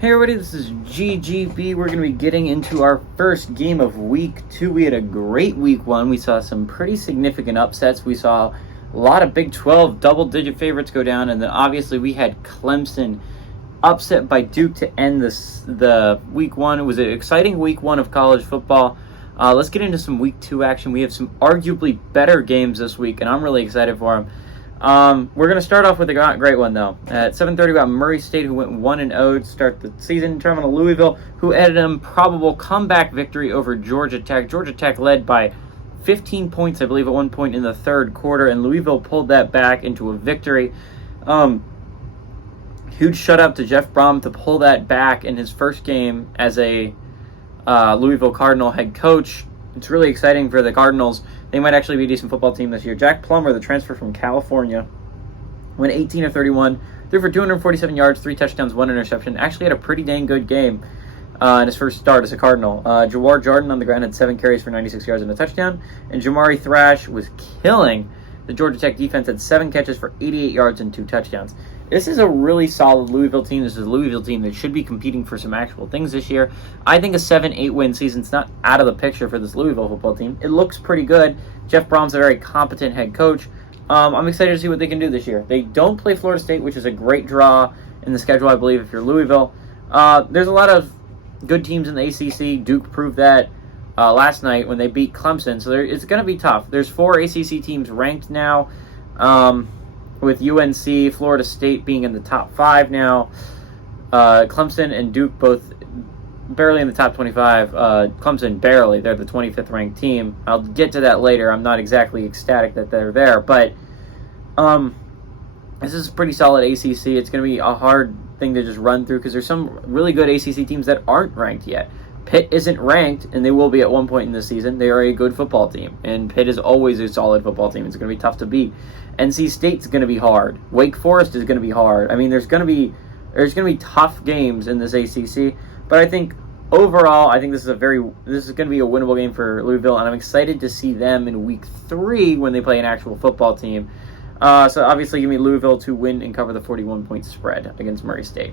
Hey everybody, this is GGB. We're going to be getting into our first game of week 2. We had a great week 1. We saw some pretty significant upsets. We saw a lot of Big 12 double-digit favorites go down, and then obviously we had Clemson upset by Duke to end the week 1. It was an exciting week 1 of college football. Let's get into some week 2 action. We have some arguably better games this week, and I'm really excited for them. We're going to start off with a great one, though. At 7:30, we got Murray State, who went 1-0 to start the season, traveling to Louisville, who added an improbable comeback victory over Georgia Tech. Georgia Tech led by 15 points, I believe, at one point in the third quarter, and Louisville pulled that back into a victory. Huge shutout to Jeff Brom to pull that back in his first game as a Louisville Cardinal head coach. It's really exciting for the Cardinals. They might actually be a decent football team this year. Jack Plummer, the transfer from California, went 18 of 31, threw for 247 yards, 3 touchdowns, 1 interception. Actually had a pretty dang good game in his first start as a Cardinal. Jawar Jordan on the ground had 7 carries for 96 yards and a touchdown. And Jamari Thrash was killing the Georgia Tech defense, had 7 catches for 88 yards and 2 touchdowns. This is a really solid Louisville team. This is a Louisville team that should be competing for some actual things this year. I think a 7-8 win season's not out of the picture for this Louisville football team. It looks pretty good. Jeff Brom's a very competent head coach. I'm excited to see what they can do this year. They don't play Florida State, which is a great draw in the schedule, I believe, if you're Louisville. There's a lot of good teams in the ACC. Duke proved that last night when they beat Clemson, so it's going to be tough. There's 4 ACC teams ranked now, with UNC, Florida State being in the top 5 now. Clemson and Duke both barely in the top 25. Clemson barely. They're the 25th ranked team. I'll get to that later. I'm not exactly ecstatic that they're there, but this is a pretty solid ACC. It's going to be a hard thing to just run through because there's some really good ACC teams that aren't ranked yet. Pitt isn't ranked, and they will be at one point in the season. They are a good football team, and Pitt is always a solid football team. It's going to be tough to beat. NC State's going to be hard. Wake Forest is going to be hard. I mean, there's going to be tough games in this ACC, but I think overall, I think this is going to be a winnable game for Louisville, and I'm excited to see them in week 3 when they play an actual football team. So obviously, give me Louisville to win and cover the 41-point spread against Murray State.